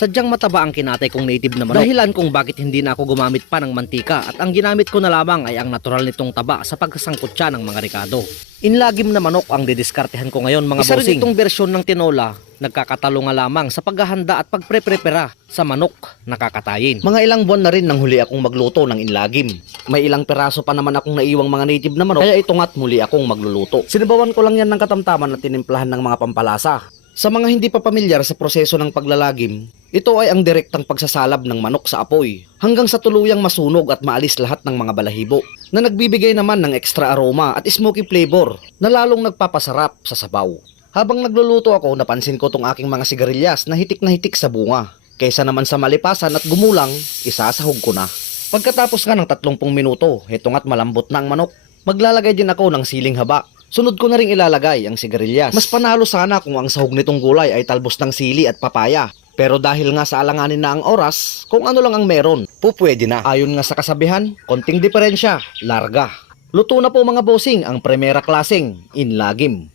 Sadyang mataba ang kinatay kong native na manok. Dahilan kung bakit hindi na ako gumamit pa ng mantika at ang ginamit ko na lamang ay ang natural nitong taba sa pagsasangkot siya ng mga ricado. Inlagim na manok ang didiskartehan ko ngayon mga bossing. Isa rin itong bersyon ng tinola, nagkakatalo nga lamang sa paghahanda at pagpre-prepara sa manok na kakatayin. Mga ilang buwan na rin nang huli akong magluto ng inlagim. May ilang peraso pa naman akong naiwang mga native na manok, kaya ito nga't muli akong magluluto. Sinibawan ko lang yan ng katamtaman at tinimplahan ng mga pampalasa. Sa mga hindi pa pamilyar sa proseso ng paglalagim, ito ay ang direktang pagsasalab ng manok sa apoy hanggang sa tuluyang masunog at maalis lahat ng mga balahibo na nagbibigay naman ng extra aroma at smoky flavor na lalong nagpapasarap sa sabaw. Habang nagluluto ako, napansin ko tong aking mga sigarilyas na hitik sa bunga. Kaysa naman sa malipasan at gumulang, isasahog ko na. Pagkatapos nga ng 30 minuto, ito nga't malambot na ang manok. Maglalagay din ako ng siling haba. Sunod ko na ring ilalagay ang sigarilyas. Mas panalo sana kung ang sahog nitong gulay ay talbos ng sili at papaya. Pero dahil nga sa alanganin na ang oras, kung ano lang ang meron, pupwede na. Ayon nga sa kasabihan, konting diferensya, larga. Luto na po mga bossing ang primera klaseng inlagim.